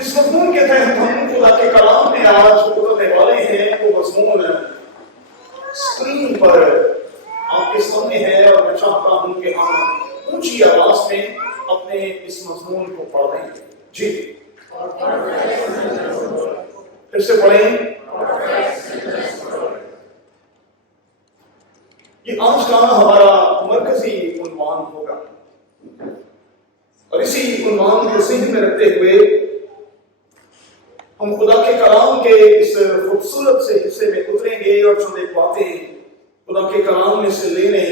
جس مضمون کے تحت ہم خدا کے کلام میں آج اترنے والے ہیں وہ مضمون اسکرین پر آپ کے سامنے ہے، اور میں چاہتا ہوں کہ ہم اونچی آواز میں اپنے اس مضمون کو پڑھ رہے ہیں. جی پھر سے پڑھیں. یہ آج کا ہمارا مرکزی عنوان ہوگا، اور اسی عنوان کو ذہن میں رکھتے ہوئے ہم خدا کے کلام کے اس خوبصورت سے حصے میں اتریں گے اور چند ایک باتیں خدا کے کلام میں سے لینے،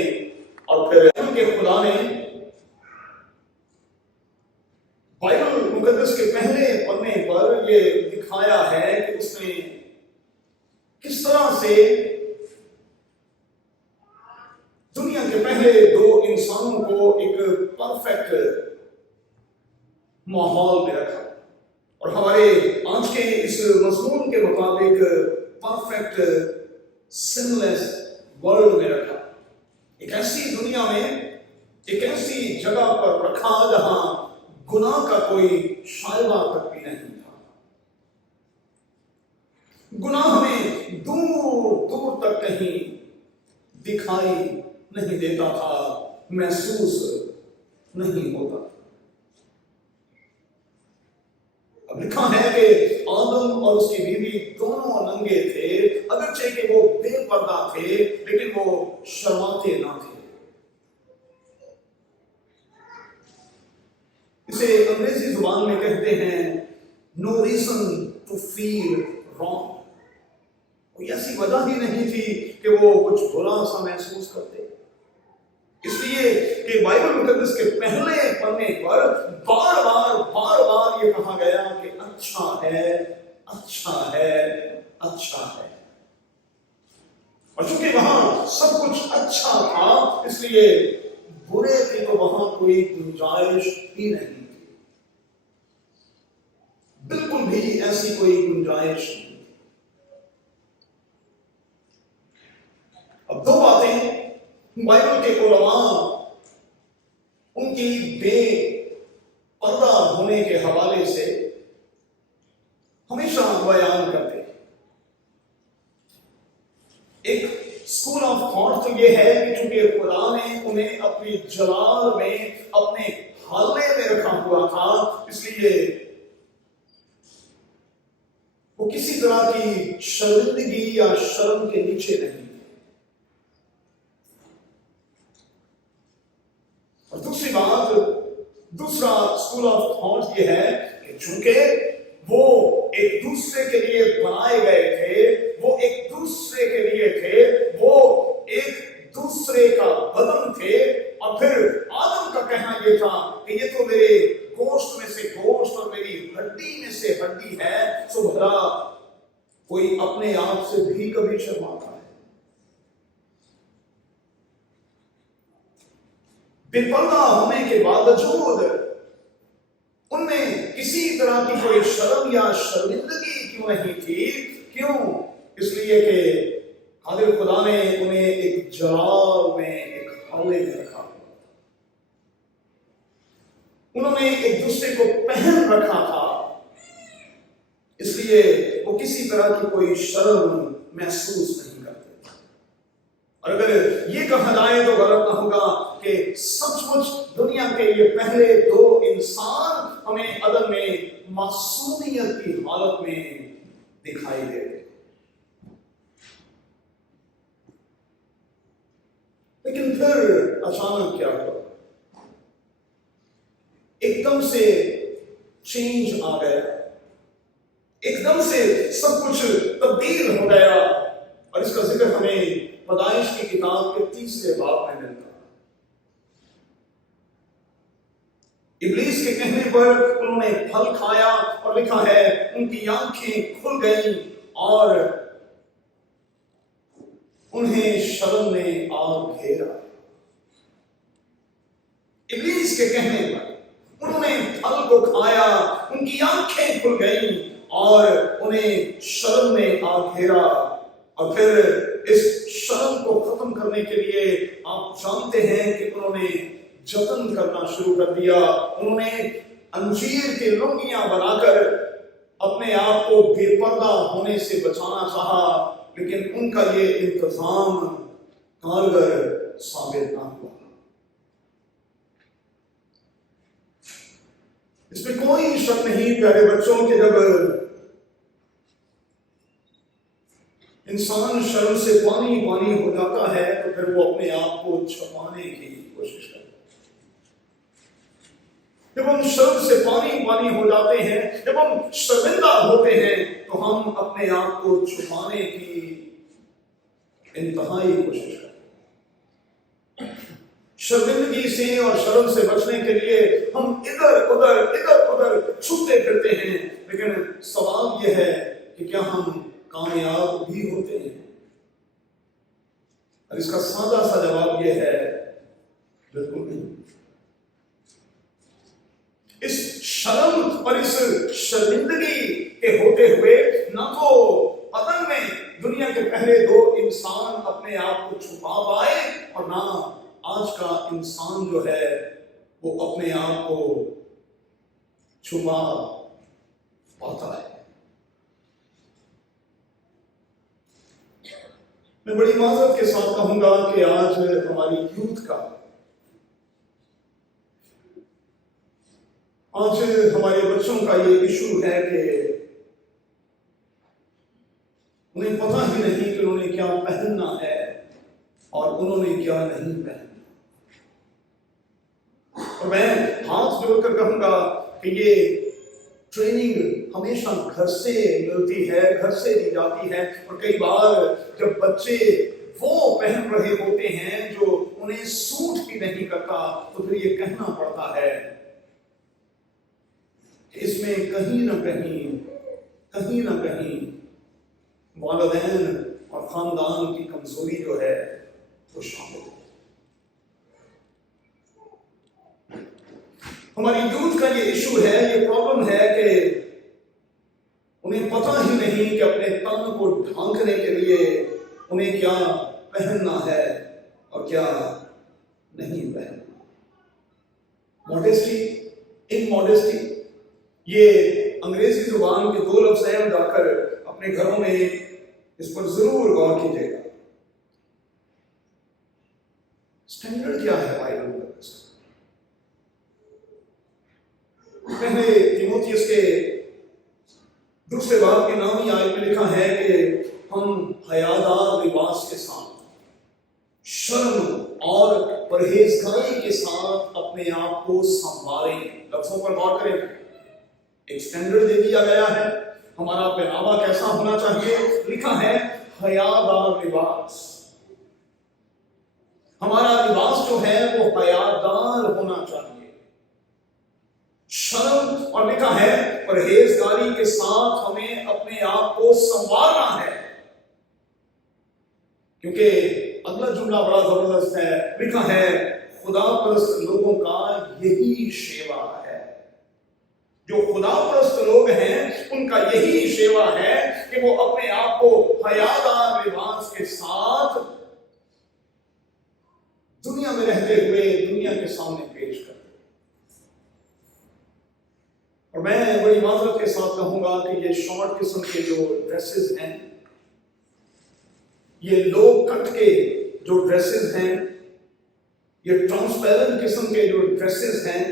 اور پھر کہ خدا نے بائبل مقدس کے پہلے پڑھنے پر یہ دکھایا ہے کہ اس نے کس طرح سے دنیا کے پہلے دو انسانوں کو ایک پرفیکٹ ماحول میں رکھا، اور ہمارے آج کے اس مضمون کے مطابق پرفیکٹ سنلیس ورلڈ میں رکھا. ایک ایسی دنیا میں، ایک ایسی جگہ پر رکھا جہاں گناہ کا کوئی شائبہ تک بھی نہیں تھا. گناہ ہمیں دور دور تک کہیں دکھائی نہیں دیتا تھا، محسوس نہیں ہوتا. اب لکھا ہے کہ آدم اور اس کی بیوی دونوں ننگے تھے، اگرچہ کہ وہ بے پردہ تھے لیکن وہ شرماتے نہ تھے. اسے انگریزی زبان میں کہتے ہیں no reason to feel wrong. کوئی ایسی وجہ ہی نہیں تھی کہ وہ کچھ برا سا محسوس کرتے، اس لیے کہ بائبل مقدس کے پہلے پڑھنے پر بار بار یہ کہا گیا کہ اچھا ہے، اچھا ہے، اچھا ہے. اور چونکہ وہاں سب کچھ اچھا تھا، اس لیے برے کی تو وہاں کوئی گنجائش ہی نہیں تھی، بالکل بھی ایسی کوئی گنجائش نہیں. اب دو باتیں بائبل کے علماء ان کی بے پردہ ہونے کے حوالے سے ہمیشہ بیان کرتے ہیں. ایک اسکول آف تھاٹ تو یہ ہے کہ چونکہ خدا نے انہیں اپنی جلال میں، اپنے حالے میں رکھا ہوا تھا، اس لیے وہ کسی طرح کی شرمندگی یا شرم کے نیچے نہیں. اور دوسری بات، دوسرا اسکول آف تھاٹ یہ ہے کہ چونکہ وہ ایک دوسرے کے لیے بنائے گئے تھے، وہ ایک دوسرے کے لیے تھے، وہ ایک دوسرے کا بدن تھے، اور پھر آدم کا کہنا یہ تھا کہ یہ تو میرے گوشت میں سے گوشت اور میری ہڈی میں سے ہڈی ہے، سو بھلا کوئی اپنے آپ سے بھی کبھی شرماتا ہے؟ بے پردہ ہونے کے باوجود ان میں کسی طرح کی کوئی شرم یا شرمندگی کیوں نہیں تھی؟ کیوں؟ اس لیے کہ قادر خدا نے انہیں ایک جلال میں، ایک حوالے میں رکھا. انہوں نے ایک دوسرے کو پہن رکھا تھا، اس لیے وہ کسی طرح کی کوئی شرم محسوس نہیں کرتے. اور اگر یہ کہا جائے تو غلط نہ ہوگا کہ سچ مچ دنیا کے یہ پہلے دو انسان ہمیں عدن میں معصومیت کی حالت میں دکھائی دے رہے. لیکن پھر اچانک کیا ہوا؟ ایک دم سے چینج آ گیا، ایک دم سے سب کچھ تبدیل ہو گیا. اور اس کا ذکر ہمیں پیدائش کی کتاب کے 30 باب میں ملتا. ابلیس کے کہنے پر انہوں نے پھل کھایا، اور لکھا ہے ان کی آنکھیں کھل گئیں اور انہیں شرم نے آ گھیرا. ابلیس کے کہنے پر انہوں نے پھل کو کھایا، ان کی آنکھیں کھل گئیں اور انہیں شرم نے آ گھیرا. اور پھر اس شرم کو ختم کرنے کے لیے آپ جانتے ہیں کہ انہوں نے جتن کرنا شروع کر دیا. انہوں نے انجیر کی لنگیاں بنا کر اپنے آپ کو بے پردہ ہونے سے بچانا چاہا، لیکن ان کا یہ انتظام کارگر ثابت نہ ہوا۔ اس میں کوئی شک نہیں پیارے بچوں کہ جب انسان شرم سے پانی پانی ہو جاتا ہے تو پھر وہ اپنے آپ کو چھپانے کی کوشش کرتا ہے۔ جب ہم شرم سے پانی پانی ہو جاتے ہیں، جب ہم شرمندہ ہوتے ہیں تو ہم اپنے آپ کو چھپانے کی انتہائی کوشش کرتے ہیں۔ شرمندگی سے اور شرم سے بچنے کے لیے ہم ادھر ادھر چھپتے پھرتے ہیں، لیکن سوال یہ ہے کہ کیا ہم کامیاب بھی ہوتے ہیں؟ اور اس کا سادہ سا جواب یہ ہے، بالکل نہیں۔ اس شرم اور اس شرمندگی کے ہوتے ہوئے نہ تو عدن میں دنیا کے پہلے دو انسان اپنے آپ کو چھپا پائے، اور نہ آج کا انسان جو ہے وہ اپنے آپ کو چھپا پاتا ہے۔ میں بڑی معذرت کے ساتھ کہوں گا کہ آج ہماری یوتھ کا، آج ہمارے بچوں کا یہ ایشو ہے کہ انہیں پتہ ہی نہیں کہ انہوں نے کیا پہننا ہے اور انہوں نے کیا نہیں پہننا۔ اور میں ہاتھ جوڑ کر کہوں گا کہ یہ ٹریننگ ہمیشہ گھر سے ملتی ہے، گھر سے دی جاتی ہے، اور کئی بار جب بچے وہ پہن رہے ہوتے ہیں جو انہیں سوٹ بھی نہیں کرتا تو پھر یہ کہنا پڑتا ہے کہ اس میں کہیں نہ کہیں والدین اور خاندان کی کمزوری جو ہے وہ شامل ہے۔ ہماری یوتھ کا یہ ایشو ہے، یہ پرابلم ہے کہ انہیں پتہ ہی نہیں کہ اپنے تن کو ڈھانکنے کے لیے انہیں کیا پہننا ہے اور کیا نہیں پہننا۔ ماڈیسٹی، ان ماڈیسٹی، یہ انگریزی زبان کے دو لفظ ہیں، جا کر اپنے گھروں میں اس پر ضرور غور کیجیے گا۔ اسٹینڈرڈ کیا ہے بائبل کا؟ پہلے تیموتھیوس کے دوسرے باب کے نامی آیت میں لکھا ہے کہ ہم حیادار لباس کے ساتھ، شرم اور پرہیزگاری کے ساتھ اپنے آپ کو سنواریں۔ لفظوں پر غور کریں، ایک سٹینڈرڈ دے دیا گیا ہے، ہمارا پہناوا کیسا ہونا چاہیے، لکھا ہے حیادار لباس۔ ہمارا لباس جو ہے وہ حیادار ہونا چاہیے، شرم، اور لکھا ہے پرہیزگاری کے ساتھ ہمیں اپنے آپ کو سنوارنا ہے، کیونکہ اگلا جملہ بڑا زبردست ہے، لکھا ہے خدا پرست لوگوں کا یہی شیوا ہے۔ جو خدا پرست لوگ ہیں ان کا یہی شیوا ہے کہ وہ اپنے آپ کو حیادار لباس کے ساتھ دنیا میں رہتے ہوئے دنیا کے سامنے پیش کرتے۔ اور میں بڑی معذرت کے ساتھ کہوں گا کہ یہ شارٹ قسم کے جو ڈریسز ہیں، یہ لو کٹ کے جو ڈریسز ہیں، یہ ٹرانسپیرنٹ قسم کے جو ڈریسز ہیں،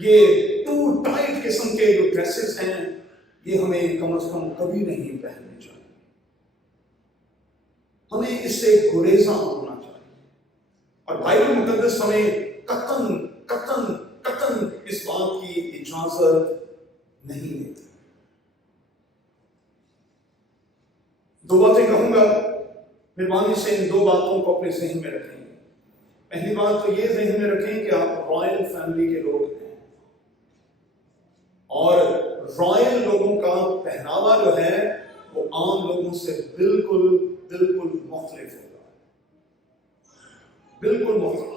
یہ ٹو ٹائٹ قسم کے جو ڈریسز ہیں، یہ ہمیں کم از کم کبھی نہیں پہننے چاہیے۔ ہمیں اس سے گریزاں ہونا چاہیے، اور بائبل مقدس ہمیں قطعاً اس بات کی اجازت نہیں دیتی۔ دو باتیں کہوں گا، مہربانی سے ان دو باتوں کو اپنے ذہن میں رکھیں۔ پہلی بات تو یہ ذہن میں رکھیں کہ آپ رائل فیملی کے لوگ ہیں، اور رائل لوگوں کا پہناوا جو ہے وہ عام لوگوں سے بالکل مختلف ہوگا، بالکل مختلف۔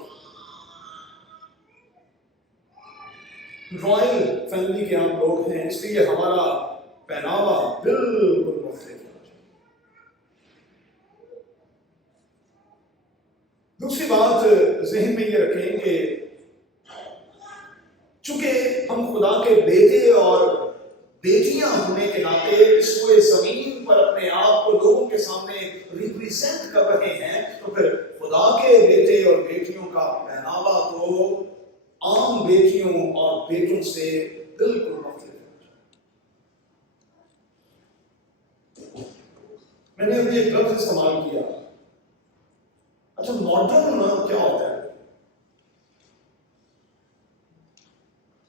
رائل فیملی کے آپ لوگ ہیں، اس لیے ہمارا پہناوا بالکل مختلف ہے۔ دوسری بات ذہن میں یہ رکھیں کہ چونکہ ہم خدا کے بیٹے اور بیٹیاں سامنے ریپریزینٹ کر رہے ہیں تو پھر خدا کے بیٹے اور بیٹیوں کا پہناوا تو عام بیٹیوں اور بیٹوں سے بالکل مختلف ہے۔ میں نے ابھی ایک لفظ استعمال کیا، اچھا ماڈرن کیا ہوتا ہے؟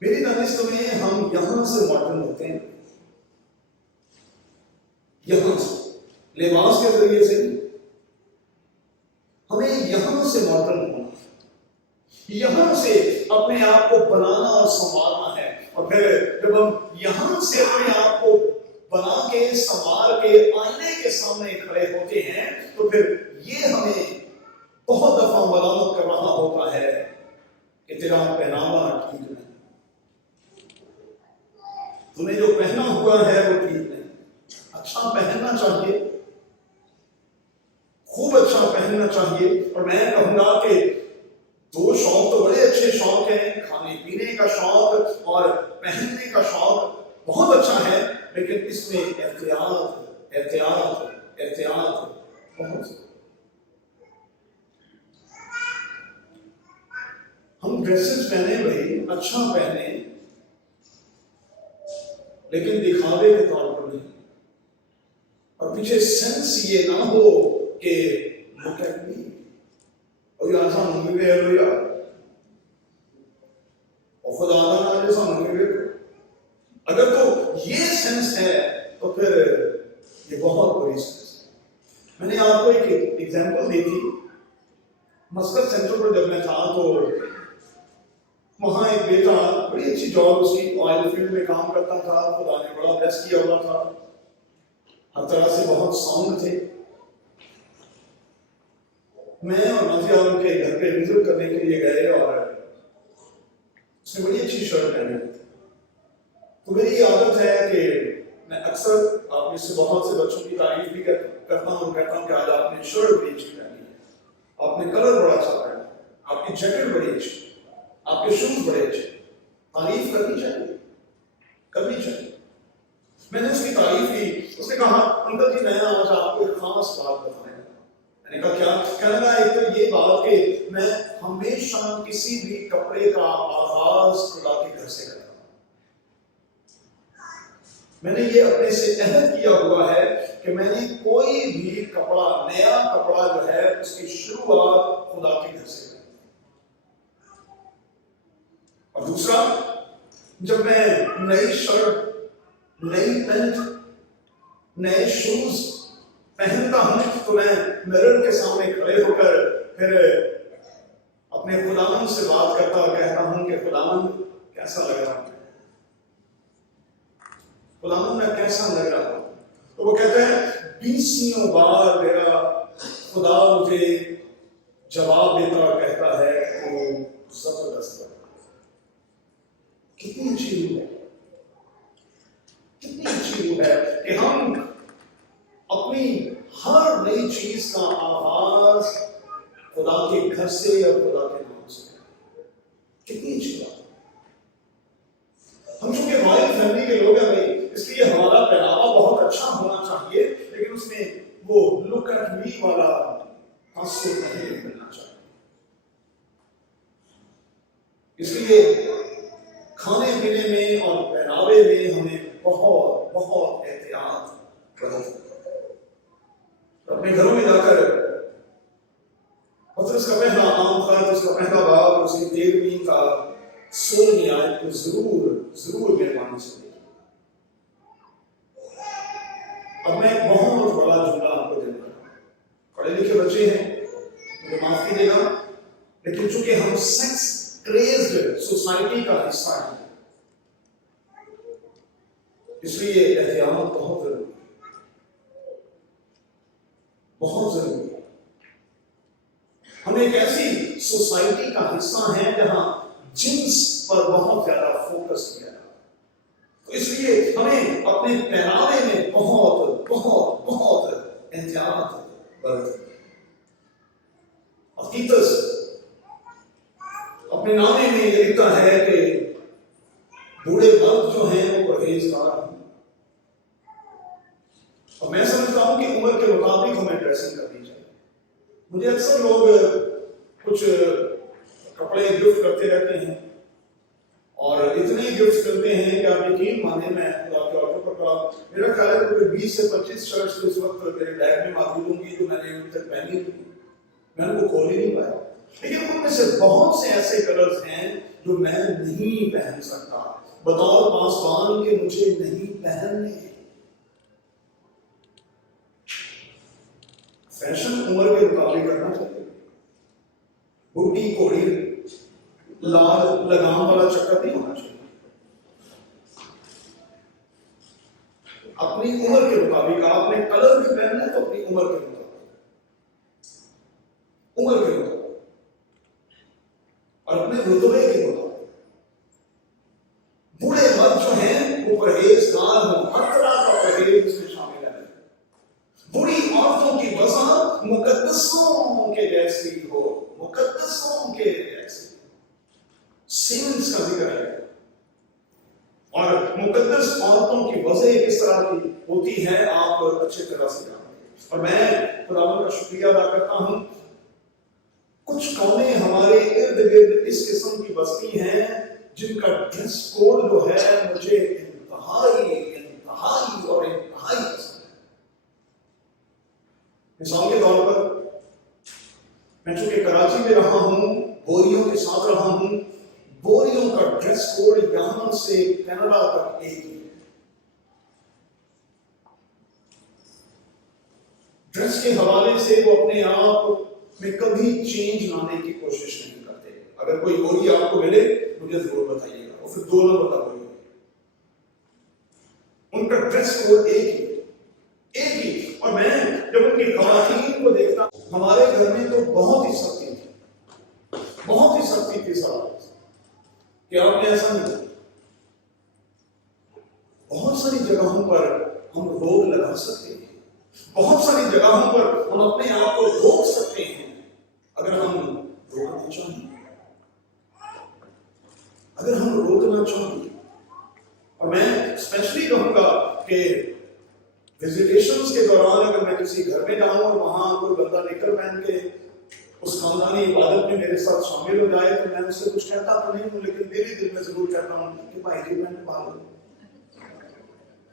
میری دانش میں ہم یہاں سے ماڈرن ہوتے ہیں، یہاں سے لباس کے ذریعے سے ہمیں یہاں سے ماڈرن ہونا، یہاں سے اپنے آپ کو بنانا اور سنوارنا ہے، اور پھر جب ہم یہاں سے اپنے آپ کو بنا کے سنوار کے آئینے کے سامنے کھڑے ہوتے ہیں تو پھر یہ ہمیں بہت دفعہ ملامت کر رہا ہوتا ہے کہ تیرا پہناوا ٹھیک نہیں، تم نے جو پہنا ہوا ہے وہ ٹھیک نہیں۔ اچھا پہننا چاہیے، خوب اچھا پہننا چاہیے، اور میں کہوں گا کہ دو شوق تو بڑے اچھے شوق ہیں، کھانے پینے کا شوق اور پہننے کا شوق بہت اچھا ہے، لیکن اس میں احتیاط احتیاط احتیاط بہت۔ ہم ڈریسز پہنے بھائی اچھا پہنے، لیکن دکھاوے کے طور پر نہیں، اور پیچھے سینس یہ نہ ہو کہ look at me اور یہ آسان ہوں گے ہے اور خدا نہ جیسا ہوں گے، اگر تو یہ سینس ہے تو پھر یہ بہت بڑی سینس ہے۔ میں نے آپ کو ایک ایگزامپل دی تھی، مسکت سینٹر پر جب میں تھا تو وہاں ایک بیٹا بڑی اچھی جاب اس کی آئل فیلڈ میں کام کرتا تھا، خدا نے بڑا بیسٹ کیا ہوا تھا، ہر طرح سے بہت ساؤنڈ تھے۔ میں اور نازیہ ان کے گھر پہ وزٹ کرنے کے لیے گئے اور اس نے بڑی اچھی شرٹ پہنی ہوئی تھی، تو میری عادت ہے کہ میں اکثر آپ میں سے بہت سے بچوں کی تعریف بھی کرتا ہوں، کہتا ہوں کہ آج آپ نے شرٹ بڑی اچھی پہنی ہے، آپ نے کلر بڑا اچھا پہنا ہے، آپ کی جیکٹ بڑی اچھی، آپ کے شوز بڑے اچھے، تعریف کرنی چاہیے، کرنی چاہیے۔ میں نے اس کی تعریف کی، اس نے کہا انکل جی میں آج آپ کو ایک خاص بات بتائیں۔ میں نے کہا کیا؟ کہنے لگا ایک تو یہ بات کہ میں ہمیشہ کسی بھی کپڑے کا آغاز خدا کے گھر سے کرتا ہوں، میں نے یہ اپنے سے عہد کیا ہوا ہے کہ میں نے کوئی بھی کپڑا، نیا کپڑا جو ہے اس کی شروعات خدا کے گھر سے کرتا ہوں۔ اور دوسرا، جب میں نئی شرٹ، نئی پینٹ، نئے شوز پہنتا ہوں تو میں مرر کے سامنے کھڑے ہو کر پھر اپنے خداوند سے بات کرتا اور کہتا ہوں کہ خداوند کیسا لگ رہا ہے، خداوند میں کیسا لگ رہا ہوں؟ تو وہ کہتے ہیں 20 بار میرا خدا مجھے جواب دیتا اور کہتا ہے کہ زبردست ہے۔ کتنی اچھی روح ہے، کتنی اچھی روح ہے کہ ہم اپنی ہر نئی چیز کا آغاز خدا کے گھر سے یا خدا کے نام سے کریں۔ کتنی اچھی بات ہے۔ ہم چونکہ ہماری فیملی کے لوگ ہیں بھائی، اس لیے ہمارا پہناوا بہت اچھا ہونا چاہیے، لیکن اس میں وہ لک ایٹ می والا تاثر نہیں ملنا چاہیے۔ اس لیے کھانے پینے میں اور پہناوے میں ہمیں بہت بہت احتیاط کرنا چاہیے۔ اپنے گھروں میں جا کر پترس کا پہلا عام خط، اس کا پہلا باب، اس کی 13ویں کا 16ویں آیت کو ضرور مہربانی سے دیکھیں۔ اب میں ایک بہت بڑا جملہ آپ کو دینا چاہتا ہوں، پڑھے لکھے بچے ہیں مجھے معاف کیجیے گا، لیکن چونکہ ہم سیکس کریزڈ سوسائٹی کا حصہ ہیں اس لیے احتیاط بہت ضروری ہے، بہت ضروری ہے۔ ہم ایک ایسی سوسائٹی کا حصہ ہیں جہاں جنس پر بہت زیادہ فوکس کیا جاتا ہے، تو اس لیے ہمیں اپنے پہناوے میں بہت بہت بہت احتیاط برتنی ہے۔ تیتس اپنے نامے میں یہ لکھتا ہے کہ بوڑھے مرد جو ہیں وہ پرہیزگار ہیں، اور میں سمجھتا ہوں کہ عمر کے مطابق مجھے اکثر لوگ کچھ کپڑے گفٹ کرتے رہتے ہیں اور اتنے گفٹ کرتے ہیں کہ آپ یقین مانیں میں خدا کے آٹو پر کہا میرا خیال ہے کہ 20 سے 25 شرٹس اس وقت میرے بیگ میں موجود ہوں گی جو میں نے ابھی تک پہنی ہوئی، میں نے وہ کھول ہی نہیں پایا، لیکن ان میں سے بہت سے ایسے کلرز ہیں جو میں نہیں پہن سکتا بطور پاسبان کے، مجھے نہیں پہننے۔ فیشن عمر کے مطابق کرنا چاہیے، بڈھی کوڑی لال لگام والا چکر نہیں ہونا چاہیے، اپنی عمر کے مطابق آپ نے کلر بھی پہننا ہے تو اپنی عمر کے مطابق، عمر کے مطابق اور اپنے رتبے کے مطابق۔ بوڑھے مرد جو ہیں وہ پرہیزگار ہوں، ہر طرح کا پرہیز اس میں شامل ہے۔ بوڑھی عورتوں کی وضع مقدسوں کے جیسی ہو، مقدسوں کے جیسی، سینس کا ذکر ہے، اور مقدس عورتوں کی وضع کس طرح کی ہوتی ہے آپ اچھے طرح سے جانتے ہیں۔ اور میں خدا کا شکریہ ادا کرتا ہوں، کچھ قومیں ہمارے ارد گرد اس قسم کی بستی ہیں جن کا ڈریس کوڈ جو ہے مجھے انتہائی اور انتہائی پسند ہے۔ مثال کے طور پر میں چونکہ کراچی میں رہا ہوں، بوریوں کے ساتھ رہا ہوں، بوریوں کا ڈریس کوڈ یہاں سے کینیڈا تک ایک ہی ہے۔ ڈریس کے حوالے سے وہ اپنے آپ میں کبھی چینج لانے کی کوشش نہیں کرتے۔ اگر کوئی بوری آپ کو ملے مجھے ضرور بتائیے گا، اور پھر 2 نمبر کا بوری، ان کا ڈریس کوڈ ایک ہی۔ اور میں جب ان کی خواتین کو دیکھتا ہوں، ہمارے گھر میں تو بہت ہی سختی تھی صاحب کہ آپ نے ایسا نہیں، بہت ساری جگہوں پر ہم روک لگا سکتے ہیں، بہت ساری جگہوں پر ہم اپنے آپ کو روک سکتے ہیں اگر ہم روکنا چاہیں، اور میں اسپیشلی کہوں گا کہ وزیٹیشنز کے دوران اگر میں کسی گھر میں جاؤں اور وہاں کوئی بندہ نکل پہن کے اس خاندانی عبادت میں میرے ساتھ شامل ہو جائے تو میں اس سے کچھ کہتا تو نہیں ہوں، لیکن میری دل میں ضرور کہتا ہوں کہ بھائی جی میں نے پالو،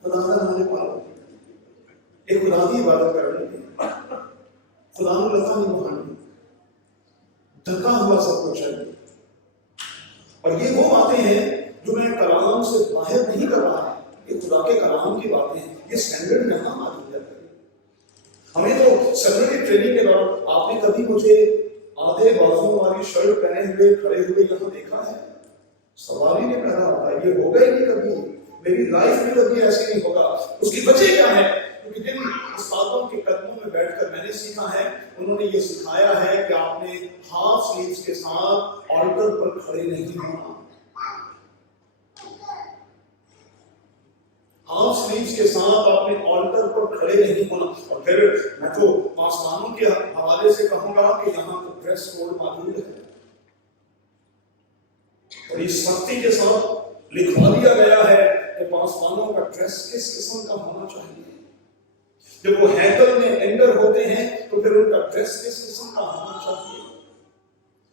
خدا نے پالو، ایک خدا کی عبادت کر رہی ہے، خدا نے لتا نہیں بہانی، ڈھکا ہوا سب کچھ ہے۔ اور یہ وہ باتیں ہیں جو میں کلام سے باہر نہیں کر رہا ہے، یہ خدا کے کلام کی باتیں ہیں، یہ سٹینڈرڈ یہاں موجود ہے۔ ہمیں تو سیکنڈری ٹریننگ کے دوران آپ نے کبھی مجھے آدھے بازوں والی شرٹ پہنے ہوئے کھڑے ہوئے یہاں دیکھا ہے؟ سوال ہی نہیں پیدا ہوتا، یہ ہوگا ہی نہیں کبھی، میری لائف میں کبھی ایسے نہیں ہوگا۔ اس کی وجہ کیا ہے؟ کیونکہ جن استادوں کے قدموں میں بیٹھ کر میں نے سیکھا ہے، انہوں نے یہ سکھایا ہے کہ آپ نے ہاف سلیوز کے ساتھ آلٹر پر کھڑے نہیں ہونا، ہاف سلیوز کے ساتھ آپ نے آلٹر پر کھڑے نہیں ہونا۔ اور پھر میں تو پاسبانوں کے حوالے سے کہوں گا کہ یہاں تو ڈریس کوڈ موجود ہے، اور اس سختی کے ساتھ لکھوا دیا گیا ہے کہ پاسبانوں کا ڈریس کس قسم کا ہونا چاہیے۔ جب وہ ہیکل میں انٹر ہوتے ہیں تو پھر ان کا ڈریس کس قسم کا ہونا چاہیے۔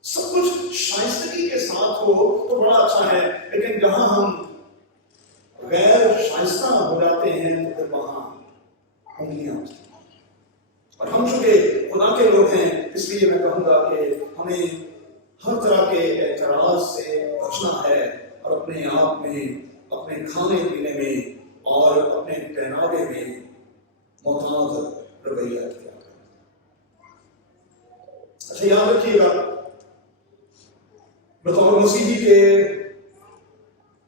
سب کچھ شائستگی کے ساتھ ہو تو بڑا اچھا ہے، لیکن جہاں ہم غیر شائستہ ہو جاتے ہیں تو پھر وہاں انگلیاں ہوتی ہیں۔ اور ہم چونکہ خدا کے لوگ ہیں، اس لیے میں کہوں گا کہ ہمیں ہر طرح کے اعتراض سے بچنا ہے، اور اپنے آپ میں، اپنے کھانے پینے میں اور اپنے پہناوے میں محتاط رویہ اختیار کرنا۔ اچھا یاد رکھیے گا، بطور مسیحی کے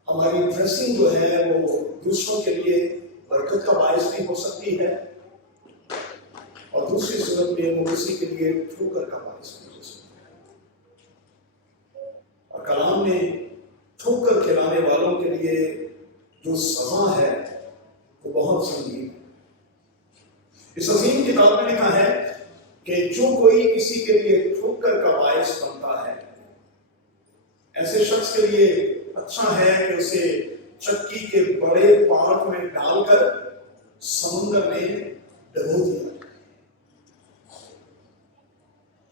ہماری ڈریسنگ جو ہے وہ دوسروں کے لیے برکت کا باعث بھی ہو سکتی ہے، اور دوسری صورت میں وہ کسی کے لیے ٹھوکر کا باعث بھی ہو سکتی ہے۔ اور کلام میں ٹھوکر کھلانے والوں کے لیے جو سزا ہے وہ بہت سنگین ہے۔ اس عظیم کتاب میں لکھا ہے کہ جو کوئی کسی کے لیے ٹھوکر کا باعث بنتا ہے، ایسے شخص کے لیے اچھا ہے کہ اسے چکی کے بڑے پارٹ میں ڈال کر سمندر میں ڈبو دیا۔